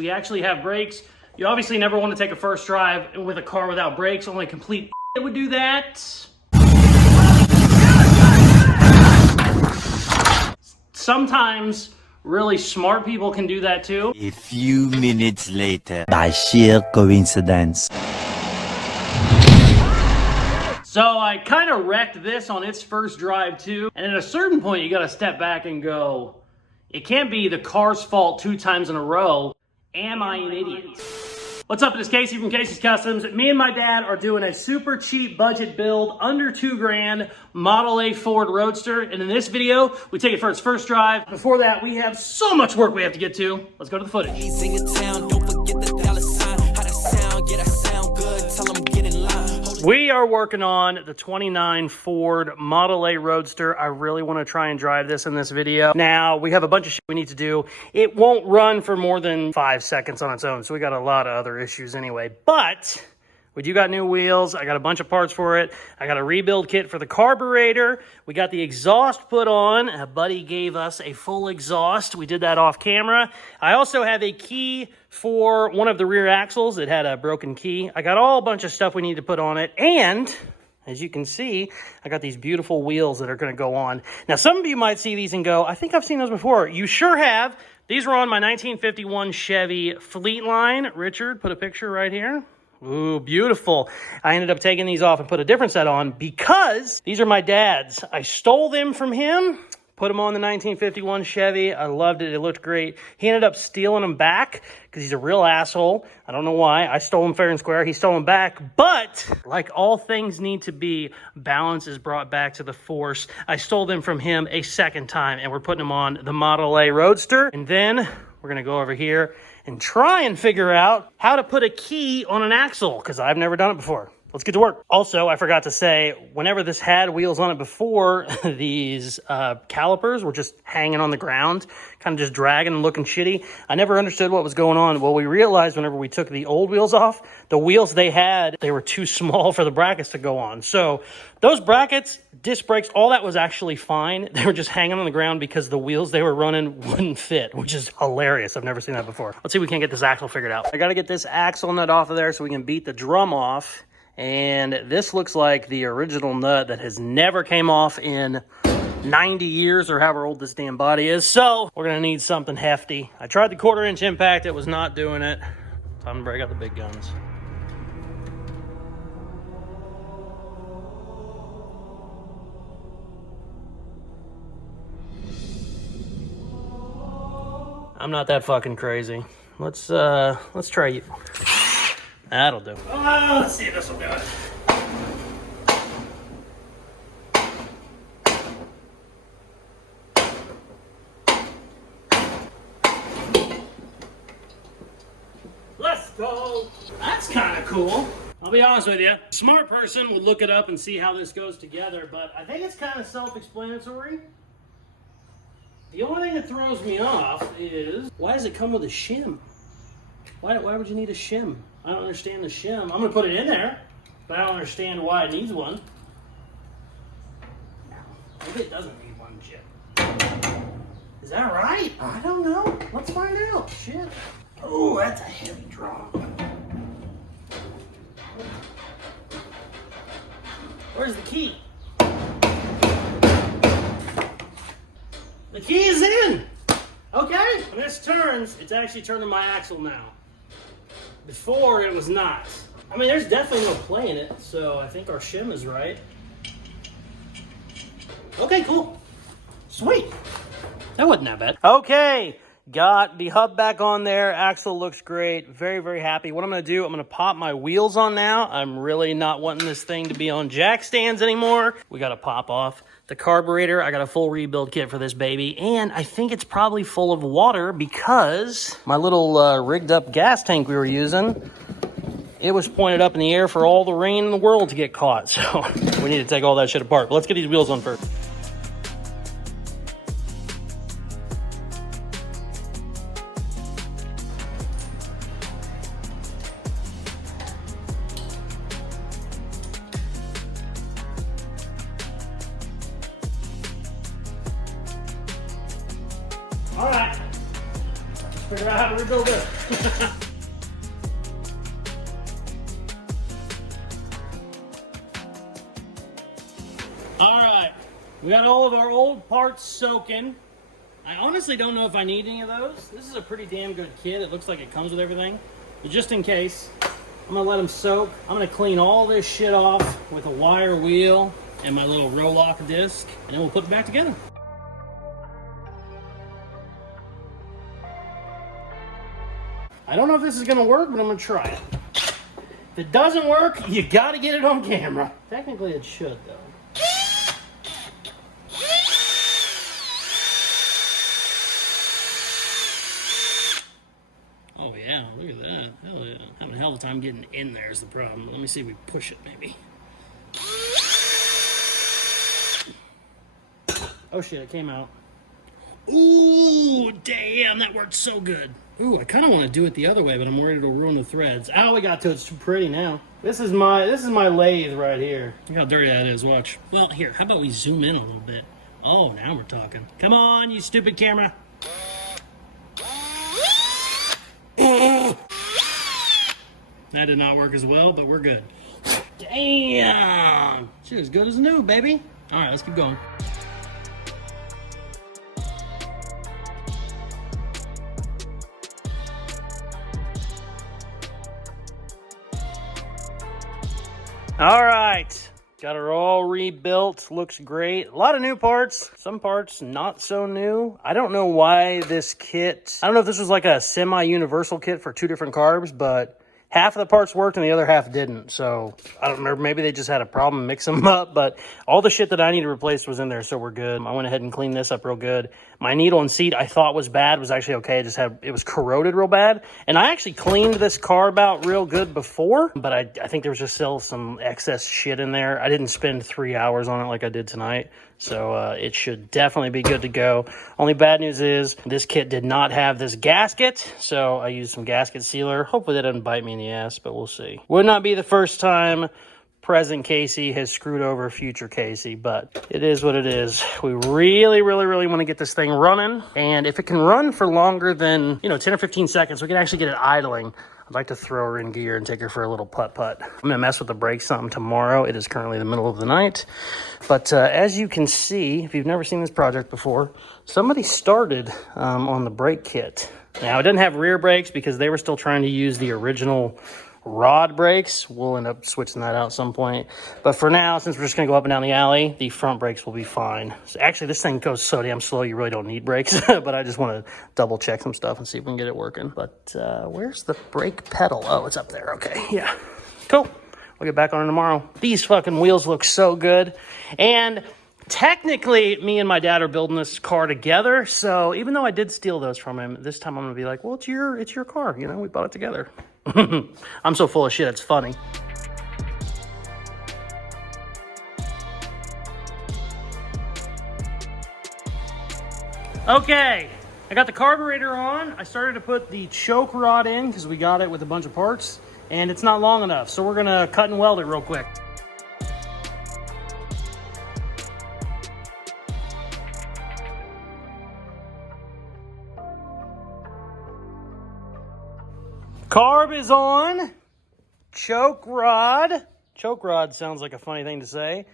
We actually have brakes. You obviously never want to take a first drive with a car without brakes. Only complete would do that. Sometimes really smart people can do that too. A few minutes later, by sheer coincidence. So I kind of wrecked this on its first drive too. And at a certain point, you got to step back and go, it can't be the car's fault 2 times in a row. Am I an idiot? What's up, it's Casey from Casey's Customs. Me and my dad are doing a super cheap budget build, under 2 grand, Model A Ford Roadster. And in this video, we take it for its first drive. Before that, we have so much work we have to get to. Let's go to the footage. We are working on the 29 Ford Model A Roadster. I really want to try and drive this in this video. Now, we have a bunch of shit we need to do. It won't run for more than 5 seconds on its own, so we got a lot of other issues anyway. But we do got new wheels. I got a bunch of parts for it. I got a rebuild kit for the carburetor. We got the exhaust put on. A buddy gave us a full exhaust. We did that off camera. I also have a key for one of the rear axles. It had a broken key. I got all a bunch of stuff we need to put on it. And as you can see, I got these beautiful wheels that are going to go on. Now, some of you might see these and go, I think I've seen those before. You sure have. These were on my 1951 Chevy Fleetline. Richard put a picture right here. Ooh, beautiful. I ended up taking these off and put a different set on because these are my dad's. I stole them from him, put them on the 1951 Chevy. I loved it. It looked great. He ended up stealing them back because he's a real asshole. I don't know why. I stole them fair and square. He stole them back. But like all things need to be, balance is brought back to the force. I stole them from him a second time, and we're putting them on the Model A Roadster. And then we're going to go over here and try and figure out how to put a key on an axle, because I've never done it before. Let's get to work. Also, I forgot to say, whenever this had wheels on it before, these calipers were just hanging on the ground, kind of just dragging and looking shitty. I never understood what was going on. Well, we realized whenever we took the old wheels off, the wheels they had, they were too small for the brackets to go on. So those brackets, disc brakes, all that was actually fine. They were just hanging on the ground because the wheels they were running wouldn't fit, which is hilarious. I've never seen that before. Let's see if we can't get this axle figured out. I got to get this axle nut off of there so we can beat the drum off. And this looks like the original nut that has never came off in 90 years or however old this damn body is. So we're going to need something hefty. I tried the 1/4-inch impact. It was not doing it. Time to break out the big guns. I'm not that fucking crazy. Let's try you. That'll do. Oh, let's see if this will do it. Let's go. That's kind of cool. I'll be honest with you. A smart person would look it up and see how this goes together, but I think it's kind of self-explanatory. The only thing that throws me off is, why does it come with a shim? Why would you need a shim? I don't understand the shim. I'm going to put it in there, but I don't understand why it needs one. Maybe it doesn't need one, shit. Is that right? I don't know. Let's find out. Shit. Oh, that's a heavy drop. Where's the key? The key is in! Okay, when this turns, it's actually turning my axle now. Before, it was not. I mean, there's definitely no play in it, so I think our shim is right. Okay, cool. Sweet. That wasn't that bad. Okay, got the hub back on there. Axle looks great. Very, very happy. What I'm going to do, I'm going to pop my wheels on now. I'm really not wanting this thing to be on jack stands anymore. We got to pop off the carburetor. I got a full rebuild kit for this baby, and I think it's probably full of water because my little rigged up gas tank we were using, it was pointed up in the air for all the rain in the world to get caught. So we need to take all that shit apart. But let's get these wheels on first. All right, let's figure out how to rebuild this. All right, we got all of our old parts soaking. I honestly don't know if I need any of those. This is a pretty damn good kit. It looks like it comes with everything. But just in case, I'm gonna let them soak. I'm gonna clean all this shit off with a wire wheel and my little roll-lock disc, and then we'll put it back together. I don't know if this is gonna work, but I'm gonna try it. If it doesn't work, you gotta get it on camera. Technically it should though. Oh yeah, look at that. Hell yeah. Having a hell of a time getting in there is the problem. Let me see if we push it maybe. Oh shit, it came out. Ooh, damn, that worked so good. Ooh, I kind of want to do it the other way, but I'm worried it'll ruin the threads. Oh, we got to it. It's too pretty now. This is my lathe right here. Look how dirty that is, watch. Well, here, how about we zoom in a little bit? Oh, now we're talking. Come on, you stupid camera. That did not work as well, but we're good. Damn! Shit, as good as new, baby. All right, let's keep going. All right, got her all rebuilt. Looks great. A lot of new parts. Some parts not so new. I don't know why this kit, I don't know if this was like a semi-universal kit for two different carbs, but half of the parts worked and the other half didn't. So I don't remember, maybe they just had a problem mixing them up, but all the shit that I needed replaced was in there, so we're good. I went ahead and cleaned this up real good. My needle and seat I thought was bad, was actually okay. It was corroded real bad. And I actually cleaned this carb out real good before, but I think there was just still some excess shit in there. I didn't spend 3 hours on it like I did tonight. So it should definitely be good to go. Only bad news is this kit did not have this gasket, so I used some gasket sealer. Hopefully that doesn't bite me in the ass, but we'll see. Would not be the first time present Casey has screwed over future Casey, but it is what it is. We really, really, really want to get this thing running, and if it can run for longer than 10 or 15 seconds, we can actually get it idling. I'd like to throw her in gear and take her for a little putt-putt. I'm going to mess with the brakes some tomorrow. It is currently the middle of the night. But as you can see, if you've never seen this project before, somebody started on the brake kit. Now, it doesn't have rear brakes because they were still trying to use the original rod brakes. We'll end up switching that out at some point. But for now, since we're just going to go up and down the alley, the front brakes will be fine. So actually, this thing goes so damn slow, you really don't need brakes. But I just want to double check some stuff and see if we can get it working. But where's the brake pedal? Oh, it's up there. Okay, yeah. Cool. We'll get back on it tomorrow. These fucking wheels look so good. And technically, me and my dad are building this car together. So even though I did steal those from him, this time I'm going to be like, well, it's your car. We bought it together. I'm so full of shit, it's funny. Okay, I got the carburetor on. I started to put the choke rod in because we got it with a bunch of parts, and it's not long enough, so we're gonna cut and weld it real quick. Carb is on. Choke rod. Choke rod sounds like a funny thing to say.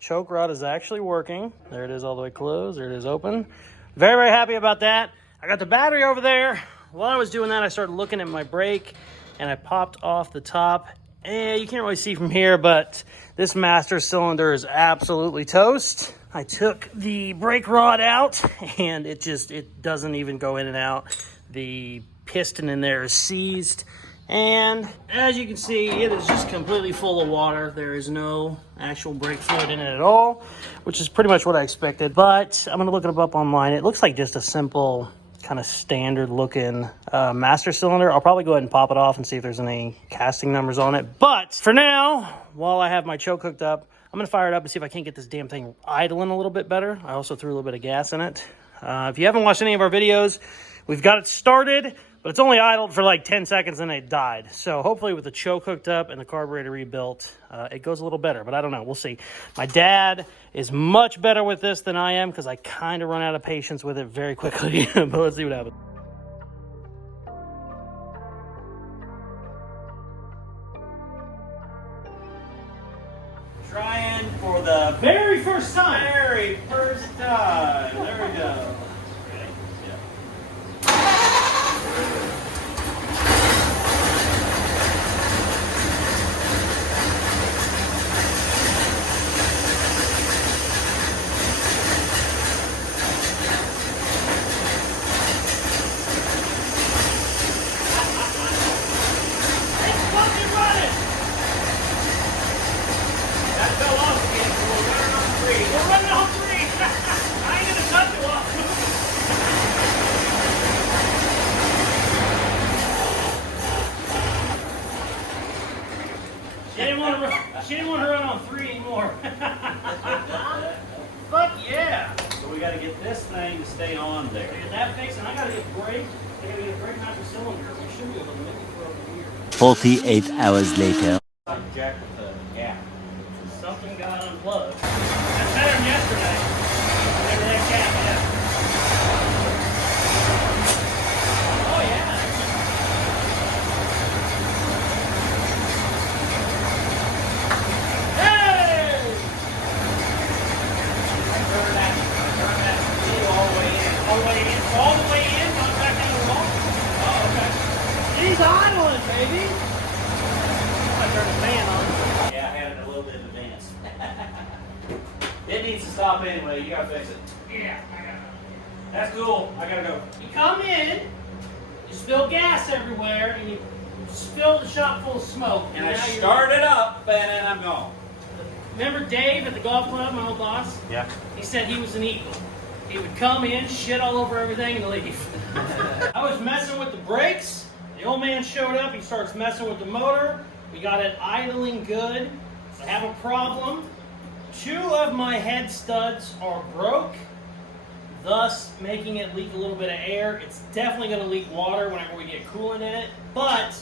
Choke rod is actually working. There it is all the way closed. There it is open. Very, very happy about that. I got the battery over there. While I was doing that, I started looking at my brake and I popped off the top. And you can't really see from here, but this master cylinder is absolutely toast. I took the brake rod out and it doesn't even go in and out. The piston in there is seized, and as you can see, it is just completely full of water. There is no actual brake fluid in it at all, which is pretty much what I expected, but I'm gonna look it up online. It looks like just a simple kind of standard looking master cylinder. I'll probably go ahead and pop it off and see if there's any casting numbers on it, but for now, while I have my choke hooked up, I'm gonna fire it up and see if I can't get this damn thing idling a little bit better. I also threw a little bit of gas in it. If you haven't watched any of our videos, we've got it started, but it's only idled for like 10 seconds and it died. So hopefully with the choke hooked up and the carburetor rebuilt, it goes a little better, but I don't know. We'll see. My dad is much better with this than I am because I kind of run out of patience with it very quickly, but let's see what happens. for the Very first time. very first time. There we go. Okay. Yeah. It's fucking running. That fell off again, so we're running on 3. We're running on 3. I ain't gonna touch it off. She didn't want to run on 3 anymore. Fuck yeah. So we got to get this thing to stay on there. Get that fixed, and I gotta get brake. I gotta get a brake master cylinder. We should be able to make it for over here. 48 hours later. Jack with the gap. Something got unplugged. That's better than yesterday. Whenever that cat, yeah. Oh yeah. Hey! Turn that wheel all the way in. All the way in. All the way in. Not back down the wall. Oh, okay. He's idling, baby. I turned the fan on. Yeah, I had it a little bit in advance. It needs to stop anyway. You gotta fix it. Yeah, I got it. That's cool. I gotta go. You come in, you spill gas everywhere, and you spill the shop full of smoke. And I now you're- start it up, and then I'm gone. Remember Dave at the golf club, my old boss? Yeah. He said he was an eagle. He would come in, shit all over everything, and leave. I was messing with the brakes. The old man showed up. He starts messing with the motor. We got it idling good. I have a problem. 2 of my head studs are broke, thus making it leak a little bit of air. It's definitely going to leak water whenever we get coolant in it, but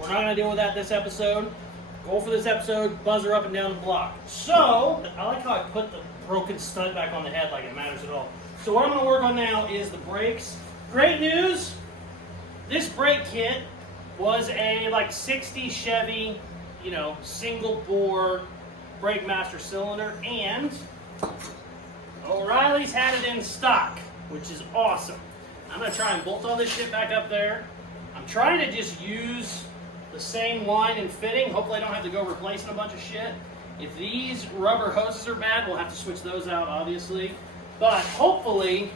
we're not going to deal with that this episode. Goal for this episode, buzzer up and down the block. So, I like how I put the broken stud back on the head like it matters at all. So what I'm going to work on now is the brakes. Great news, this brake kit was a like 60 Chevy, single bore brake master cylinder, and O'Reilly's had it in stock, which is awesome. I'm going to try and bolt all this shit back up there. I'm trying to just use the same line and fitting. Hopefully I don't have to go replacing a bunch of shit. If these rubber hoses are bad, we'll have to switch those out, obviously. But hopefully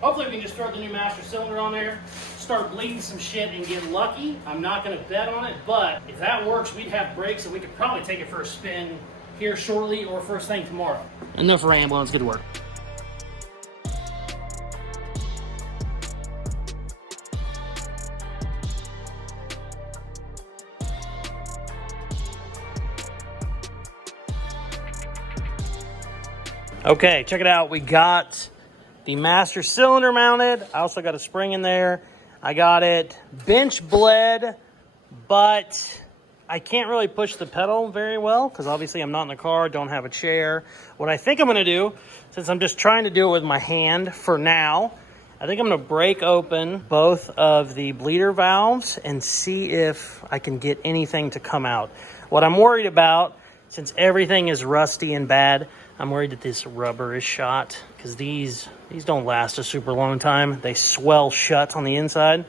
we can just throw the new master cylinder on there, start bleeding some shit, and get lucky. I'm not going to bet on it, but if that works, we'd have brakes, and we could probably take it for a spin here shortly or first thing tomorrow. Enough rambling, let's get to work. Okay, check it out. We got the master cylinder mounted. I also got a spring in there. I got it bench bled, but I can't really push the pedal very well because obviously I'm not in the car, don't have a chair. What I think I'm going to do, since I'm just trying to do it with my hand for now, I think I'm going to break open both of the bleeder valves and see if I can get anything to come out. What I'm worried about, since everything is rusty and bad, I'm worried that this rubber is shot because these don't last a super long time. They swell shut on the inside.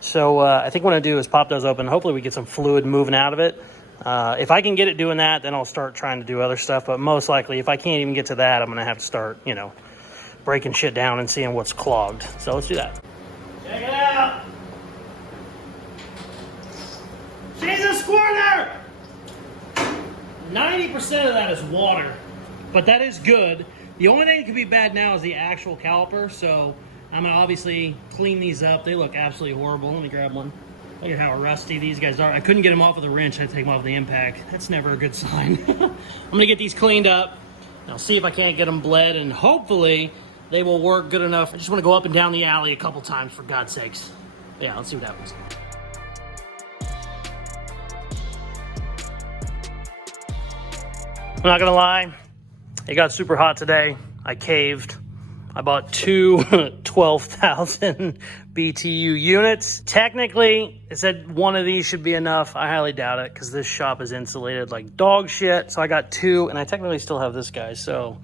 So I think what I'm going to do is pop those open. Hopefully we get some fluid moving out of it. If I can get it doing that, then I'll start trying to do other stuff. But most likely, if I can't even get to that, I'm going to have to start, breaking shit down and seeing what's clogged. So let's do that. Check it out. She's a squirter! 90% of that is water, but that is good. The only thing that could be bad now is the actual caliper, so I'm going to obviously clean these up. They look absolutely horrible. Let me grab one. Look at how rusty these guys are. I couldn't get them off with a wrench. I had to take them off with the impact. That's never a good sign. I'm going to get these cleaned up. And I'll see if I can't get them bled, and hopefully they will work good enough. I just want to go up and down the alley a couple times, for God's sakes. Yeah, let's see what happens. I'm not gonna lie, it got super hot today. I caved. I bought two 12,000 BTU units. Technically, it said one of these should be enough. I highly doubt it because this shop is insulated like dog shit. So I got two, and I technically still have this guy. So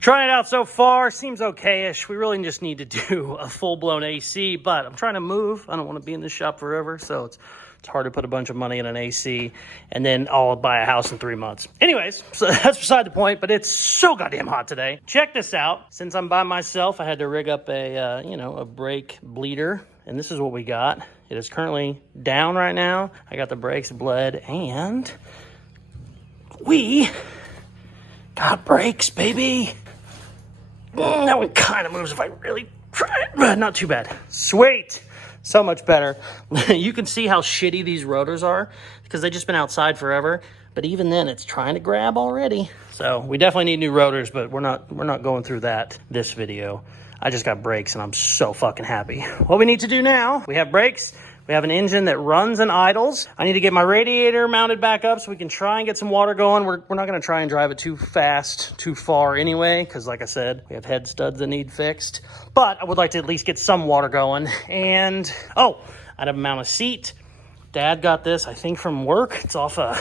trying it out so far, seems okay-ish. We really just need to do a full-blown AC, but I'm trying to move. I don't want to be in this shop forever, so it's hard to put a bunch of money in an AC, and then I'll buy a house in 3 months. Anyways, so that's beside the point, but it's so goddamn hot today. Check this out. Since I'm by myself, I had to rig up a, a brake bleeder, and this is what we got. It is currently down right now. I got the brakes bled, and we got brakes, baby. That one kind of moves if I really try it, but not too bad. Sweet. So much better. You can see how shitty these rotors are because they've just been outside forever. But even then, it's trying to grab already. So we definitely need new rotors, but we're not going through that this video. I just got brakes, and I'm so fucking happy. What we need to do now, we have brakes. We have an engine that runs and idles. I need to get my radiator mounted back up so we can try and get some water going. We're not going to try and drive it too fast, too far anyway, because like I said, we have head studs that need fixed. But I would like to at least get some water going. And, oh, I have to mount a seat. Dad got this, I think, from work. It's off a,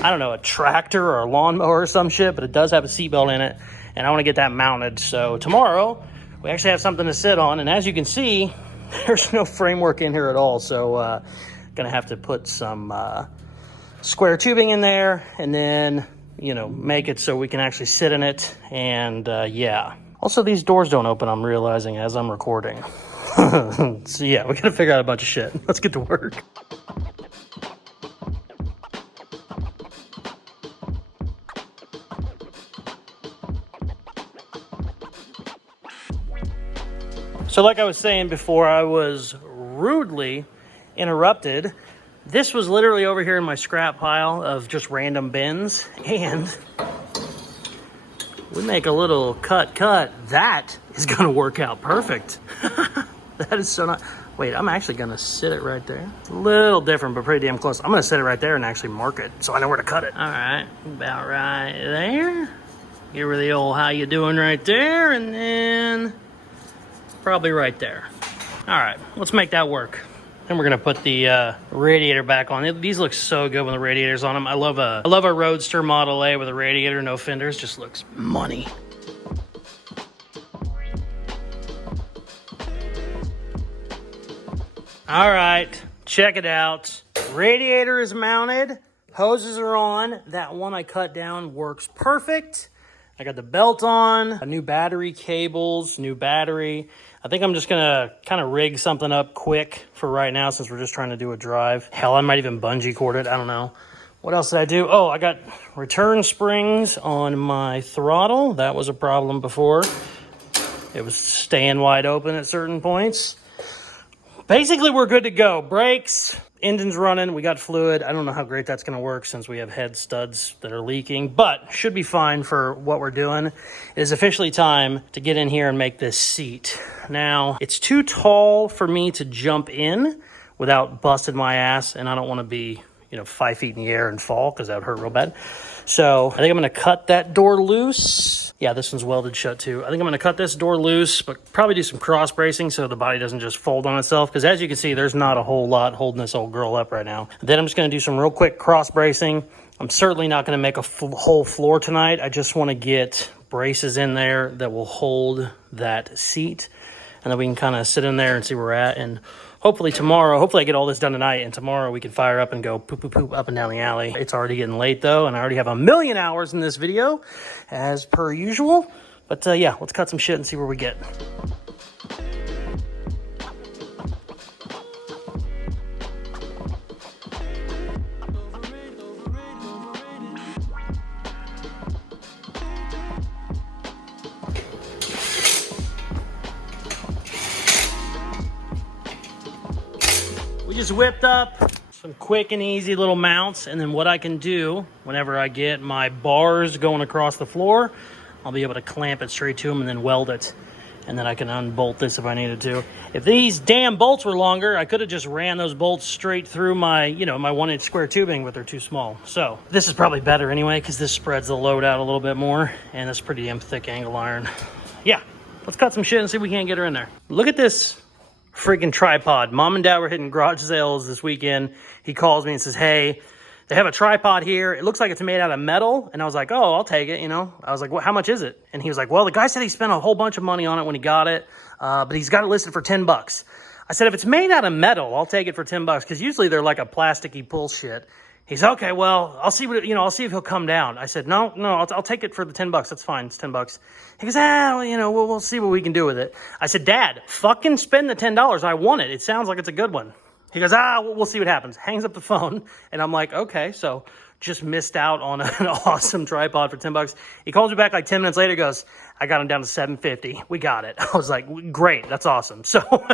I don't know, a tractor or a lawnmower or some shit, but it does have a seatbelt in it. And I want to get that mounted. So tomorrow, we actually have something to sit on. And as you can see, there's no framework in here at all, so gonna have to put some square tubing in there and then, make it so we can actually sit in it. And yeah. Also, these doors don't open, I'm realizing as I'm recording. So yeah, we gotta figure out a bunch of shit. Let's get to work. So like I was saying before, I was rudely interrupted. This was literally over here in my scrap pile of just random bins. And we make a little cut. That is going to work out perfect. That is so nice. Wait, I'm actually going to sit it right there. It's a little different, but pretty damn close. I'm going to sit it right there and actually mark it so I know where to cut it. All right, about right there. Give her the old how you doing right there, and then probably right there. All right, let's make that work. Then we're gonna put the radiator back on. These look so good when the radiator's on them. I love a Roadster Model A with a radiator, no fenders. Just looks money. All right, check it out. Radiator is mounted. Hoses are on. That one I cut down works perfect. I got the belt on, new battery cables, new battery. I think I'm just gonna kind of rig something up quick for right now since we're just trying to do a drive. Hell, I might even bungee cord it, I don't know. What else did I do? Oh, I got return springs on my throttle. That was a problem before. It was staying wide open at certain points. Basically, we're good to go. Brakes, engine's running, we got fluid. I don't know how great that's going to work since we have head studs that are leaking, but should be fine for what we're doing. It is officially time to get in here and make this seat. Now, it's too tall for me to jump in without busting my ass, and I don't want to be, 5 feet in the air and fall because that would hurt real bad. So I think I'm going to cut that door loose. Yeah, this one's welded shut too. I think I'm going to cut this door loose, but probably do some cross bracing so the body doesn't just fold on itself. Because as you can see, there's not a whole lot holding this old girl up right now. Then I'm just going to do some real quick cross bracing. I'm certainly not going to make a whole floor tonight. I just want to get braces in there that will hold that seat. And then we can kind of sit in there and see where we're at. And hopefully I get all this done tonight, and tomorrow we can fire up and go poop, poop, poop up and down the alley. It's already getting late, though, and I already have 1,000,000 hours in this video, as per usual. But, yeah, let's cut some shit and see where we get. Just whipped up some quick and easy little mounts, and then what I can do whenever I get my bars going across the floor, I'll be able to clamp it straight to them and then weld it, and then I can unbolt this if I needed to. If these damn bolts were longer, I could have just ran those bolts straight through my, my 1-inch square tubing, but they're too small. So this is probably better anyway because this spreads the load out a little bit more, and it's pretty damn thick angle iron. Yeah, Let's cut some shit and see if we can't get her in there. Look at this freaking tripod. Mom and Dad were hitting garage sales this weekend. He calls me and says, hey, they have a tripod here. It looks like it's made out of metal. And I was like, oh, I'll take it, you know. I was like, well, how much is it? And he was like, well, the guy said he spent a whole bunch of money on it when he got it, but he's got it listed for 10 bucks. I said, if it's made out of metal, I'll take it for 10 bucks, because usually they're like a plasticky bullshit. He said, okay, well, I'll see what, you know, I'll see if he'll come down. I said, no, I'll take it for the 10 bucks. That's fine. It's 10 bucks. He goes, well, you know, we'll see what we can do with it. I said, Dad, fucking spend the $10. I want it. It sounds like it's a good one. He goes, we'll see what happens. Hangs up the phone. And I'm like, okay, so just missed out on an awesome tripod for 10 bucks. He calls me back like 10 minutes later, goes, I got him down to $750. We got it. I was like, great, that's awesome. So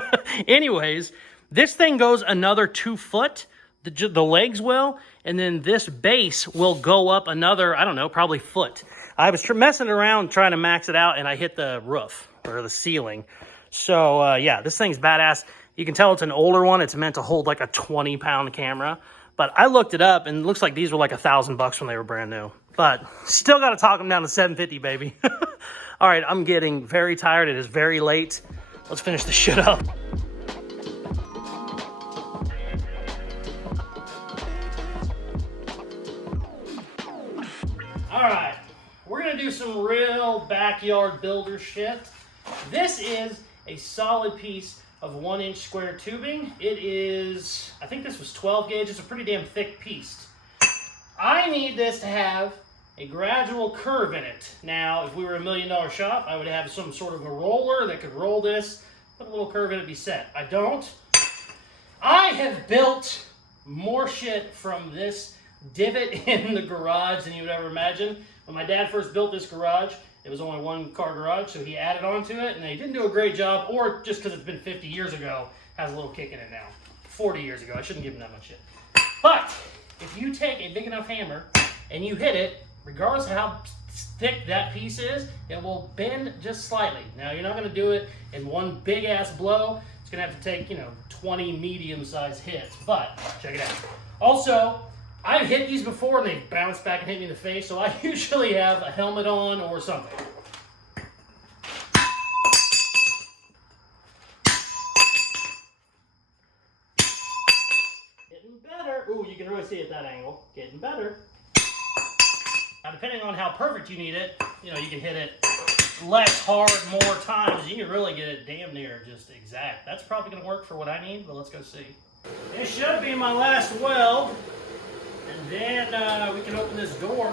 anyways, this thing goes another 2 foot, the legs will, and then this base will go up another, I don't know, probably foot. I was messing around trying to max it out, and I hit the roof or the ceiling. So yeah, this thing's badass. You can tell it's an older one. It's meant to hold like a 20-pound camera. But I looked it up, and it looks like these were like $1,000 when they were brand new. But still got to talk them down to $750, baby. All right, I'm getting very tired. It is very late. Let's finish this shit up. All right, we're going to do some real backyard builder shit. This is a solid piece of 1-inch square tubing. It is, I think this was 12 gauge. It's a pretty damn thick piece. I need this to have a gradual curve in it. Now, if we were $1 million shop, I would have some sort of a roller that could roll this, put a little curve in it, be set. I don't. I have built more shit from this divot in the garage than you would ever imagine. When my dad first built this garage, it was only 1-car garage, so he added on to it, and he didn't do a great job, or just because it's been 50 years ago, has a little kick in it now. 40 years ago, I shouldn't give him that much shit. But, if you take a big enough hammer, and you hit it, regardless of how thick that piece is, it will bend just slightly. Now, you're not going to do it in one big-ass blow. It's going to have to take, you know, 20 medium-sized hits, but check it out. Also, I've hit these before and they bounce back and hit me in the face, so I usually have a helmet on or something. Getting better. Ooh, you can really see it at that angle. Getting better. Now, depending on how perfect you need it, you know, you can hit it less hard more times. You can really get it damn near just exact. That's probably going to work for what I need, but let's go see. This should be my last weld. And then we can open this door.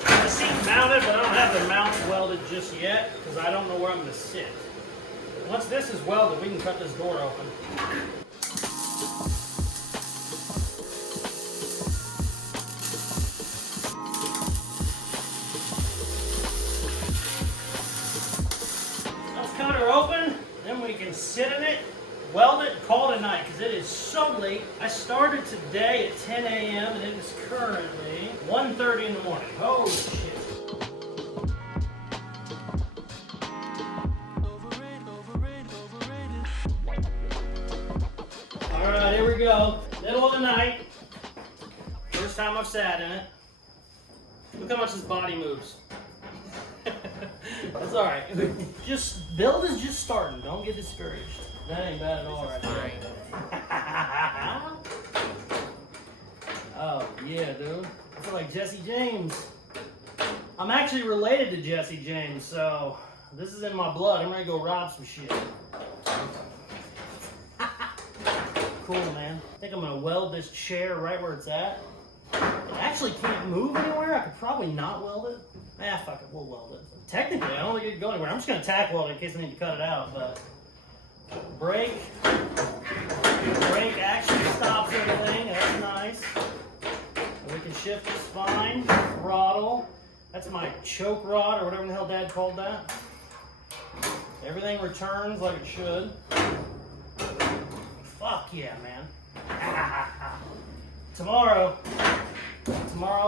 The seat's mounted, but I don't have the mounts welded just yet because I don't know where I'm going to sit. Once this is welded, we can cut this door open. Let's cut her open, then we can sit in it, weld it, and call it a night because it is so late. I started today at 10 a.m. and it is currently 1:30 in the morning. Holy shit. All right, here we go. Middle of the night. First time I've sat in it. Look how much this body moves. That's all right. Just build is just starting. Don't get discouraged. That ain't bad at all right there. Oh, yeah, dude. I feel like Jesse James. I'm actually related to Jesse James, so this is in my blood. I'm ready to go rob some shit. Cool, man. I think I'm going to weld this chair right where it's at. It actually can't move anywhere. I could probably not weld it. Fuck it. We'll weld it. Technically, I don't think it can go anywhere. I'm just going to tack weld it in case I need to cut it out, but... Brake actually stops everything. That's nice. And we can shift the spine, throttle. That's my choke rod or whatever the hell Dad called that. Everything returns like it should. Fuck yeah, man. Tomorrow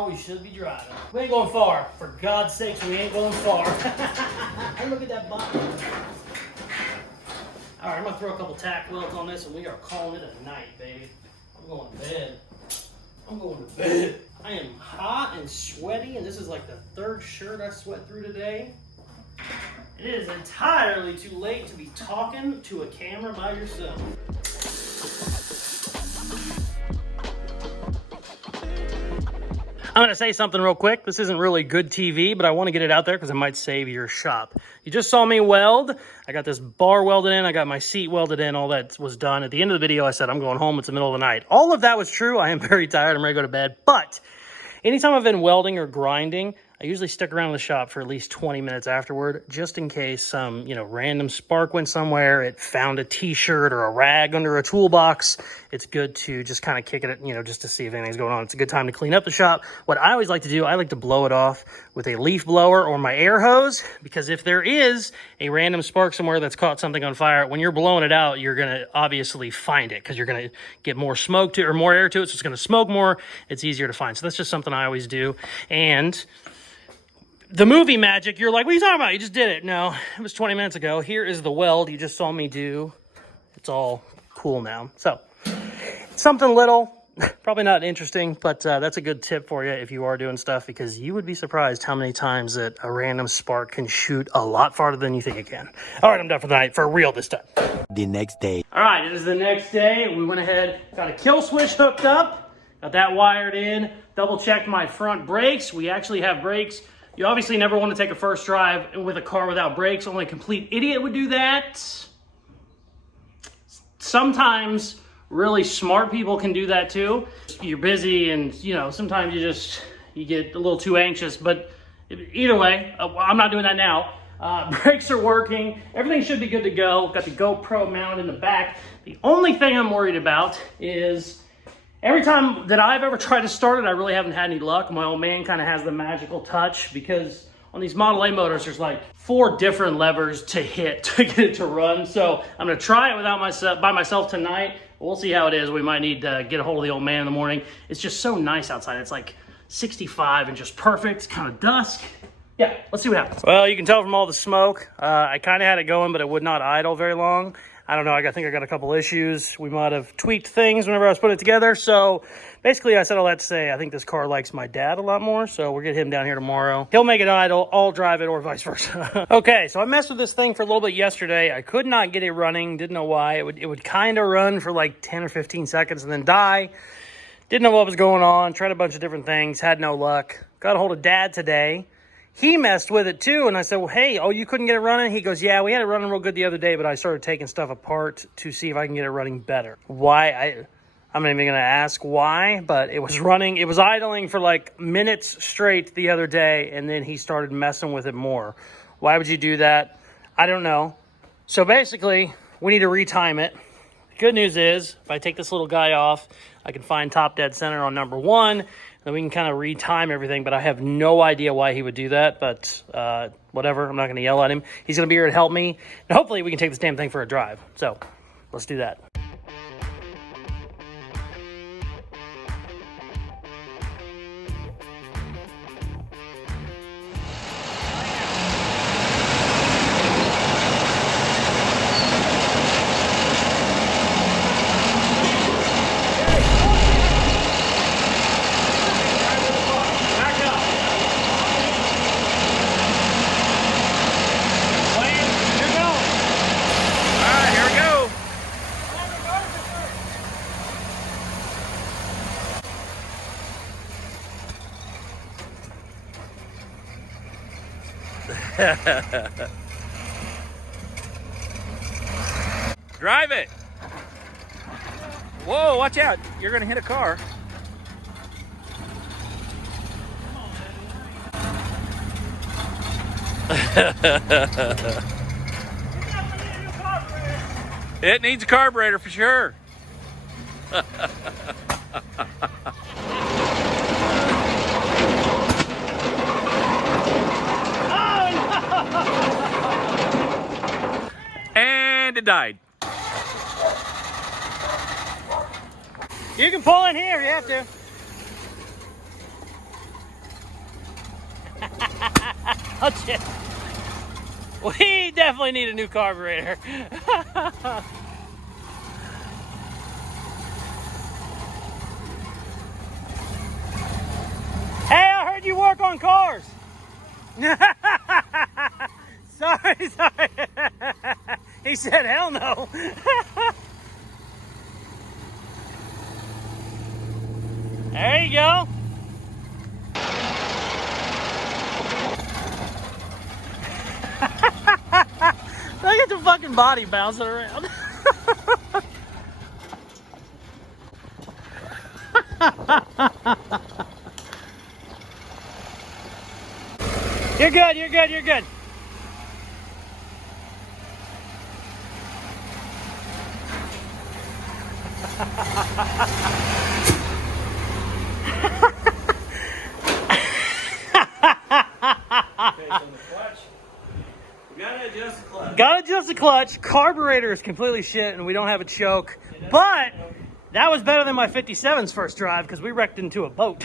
we should be driving. We ain't going far. For God's sakes, we ain't going far. Look at that button. All right, I'm gonna throw a couple tack welds on this and we are calling it a night, baby. I'm going to bed. I'm going to bed. I am hot and sweaty, and this is like the third shirt I sweat through today. It is entirely too late to be talking to a camera by yourself. I'm going to say something real quick. This isn't really good TV, but I want to get it out there because it might save your shop. You just saw me weld. I got this bar welded in. I got my seat welded in. All that was done. At the end of the video, I said, I'm going home. It's the middle of the night. All of that was true. I am very tired. I'm ready to go to bed. But anytime I've been welding or grinding, I usually stick around in the shop for at least 20 minutes afterward, just in case some, random spark went somewhere, it found a t-shirt or a rag under a toolbox. It's good to just kind of kick it, just to see if anything's going on. It's a good time to clean up the shop. What I always like to do, I like to blow it off with a leaf blower or my air hose, because if there is a random spark somewhere that's caught something on fire, when you're blowing it out, you're going to obviously find it because you're going to get more smoke to it or more air to it, so it's going to smoke more. It's easier to find. So that's just something I always do. And the movie magic, you're like, what are you talking about? You just did it. No, it was 20 minutes ago. Here is the weld you just saw me do. It's all cool now. So, something little, probably not interesting, but that's a good tip for you if you are doing stuff, because you would be surprised how many times that a random spark can shoot a lot farther than you think it can. All right, I'm done for the night, for real this time. The next day. All right, it is the next day. We went ahead, got a kill switch hooked up, got that wired in, double checked my front brakes. We actually have brakes. You obviously never want to take a first drive with a car without brakes. Only a complete idiot would do that. Sometimes really smart people can do that too. You're busy and, sometimes you get a little too anxious. But either way, I'm not doing that now. Brakes are working. Everything should be good to go. Got the GoPro mounted in the back. The only thing I'm worried about is every time that I've ever tried to start it, I really haven't had any luck. My old man kind of has the magical touch, because on these Model A motors, there's like 4 different levers to hit to get it to run. So I'm going to try it by myself tonight. We'll see how it is. We might need to get a hold of the old man in the morning. It's just so nice outside. It's like 65 and just perfect. It's kind of dusk. Yeah, let's see what happens. Well, you can tell from all the smoke. I kind of had it going, but it would not idle very long. I don't know, I think I got a couple issues. We might have tweaked things whenever I was putting it together. So basically I said all that to say, I think this car likes my dad a lot more. So we'll get him down here tomorrow. He'll make it idle, I'll drive it, or vice versa. Okay, so I messed with this thing for a little bit yesterday. I could not get it running, didn't know why. It would kind of run for like 10 or 15 seconds and then die. Didn't know what was going on, tried a bunch of different things, had no luck. Got a hold of Dad today. He messed with it too, and I said, well, hey, you couldn't get it running? He goes, yeah, we had it running real good the other day, but I started taking stuff apart to see if I can get it running better. Why? I'm not even going to ask why, but it was running. It was idling for like minutes straight the other day, and then he started messing with it more. Why would you do that? I don't know. So basically, we need to retime it. The good news is, if I take this little guy off, I can find top dead center on number 1, then we can kind of retime everything, but I have no idea why he would do that, but whatever, I'm not going to yell at him. He's going to be here to help me, and hopefully we can take this damn thing for a drive. So, let's do that. Drive it. Whoa, watch out. You're going to hit a car. It needs a carburetor for sure. And it died. You can pull in here if you have to. Oh, shit. We definitely need a new carburetor. Hey, I heard you work on cars. Sorry. He said, hell no. There you go. Look at the fucking body bouncing around. You're good, you're good, you're good. Okay, so the clutch. We gotta adjust the clutch. Gotta adjust the clutch. Carburetor is completely shit and we don't have a choke. But that was better than my 57's first drive because we wrecked into a boat.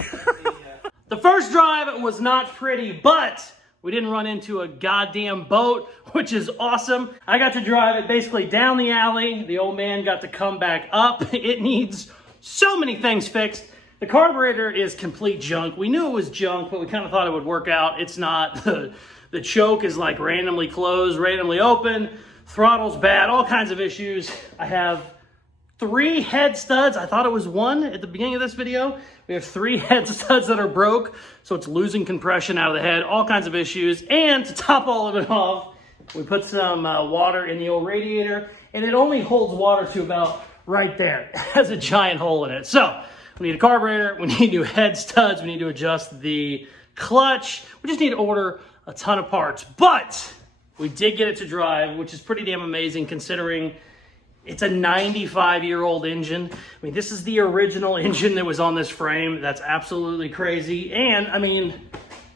The first drive was not pretty, but we didn't run into a goddamn boat, which is awesome. I got to drive it basically down the alley. The old man got to come back up. It needs so many things fixed. The carburetor is complete junk. We knew it was junk, but we kind of thought it would work out. It's not. The choke is like randomly closed, randomly open. Throttle's bad, all kinds of issues. I have 3 head studs. I thought it was 1 at the beginning of this video. We have 3 head studs that are broke, so it's losing compression out of the head, all kinds of issues. And to top all of it off, we put some water in the old radiator, and it only holds water to about right there. It has a giant hole in it. So we need a carburetor, we need new head studs, we need to adjust the clutch. We just need to order a ton of parts. But we did get it to drive, which is pretty damn amazing considering it's a 95-year-old engine. I mean, this is the original engine that was on this frame. That's absolutely crazy. And, I mean,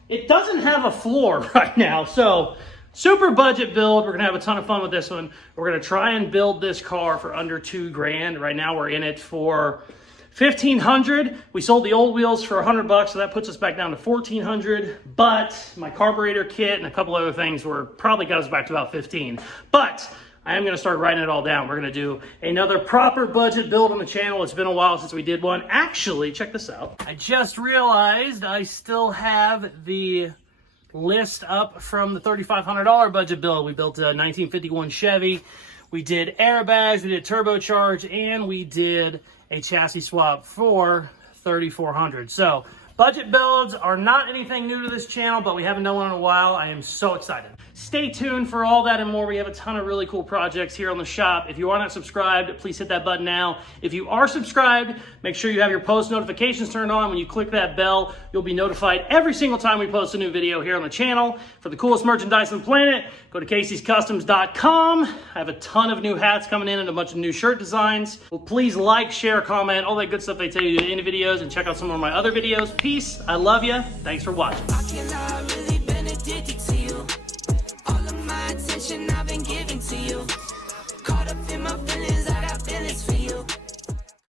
it doesn't have a floor right now. So, super budget build. We're going to have a ton of fun with this one. We're going to try and build this car for under $2,000. Right now, we're in it for $1,500. We sold the old wheels for $100, so that puts us back down to $1,400. But my carburetor kit and a couple other things were probably got us back to about $15. But I am going to start writing it all down. We're going to do another proper budget build on the channel. It's been a while since we did one. Actually, check this out. I just realized I still have the list up from the $3,500 budget build. We built a 1951 Chevy. We did airbags, we did turbocharge, and we did a chassis swap for $3,400. So budget builds are not anything new to this channel, but we haven't done one in a while. I am so excited. Stay tuned for all that and more. We have a ton of really cool projects here on the shop. If you are not subscribed, please hit that button now. If you are subscribed, make sure you have your post notifications turned on. When you click that bell, you'll be notified every single time we post a new video here on the channel. For the coolest merchandise on the planet, go to Caseyscustoms.com. I have a ton of new hats coming in and a bunch of new shirt designs. Well, please like, share, comment, all that good stuff they tell you to do in the videos, and check out some of my other videos. Peace. I love you. Thanks for watching.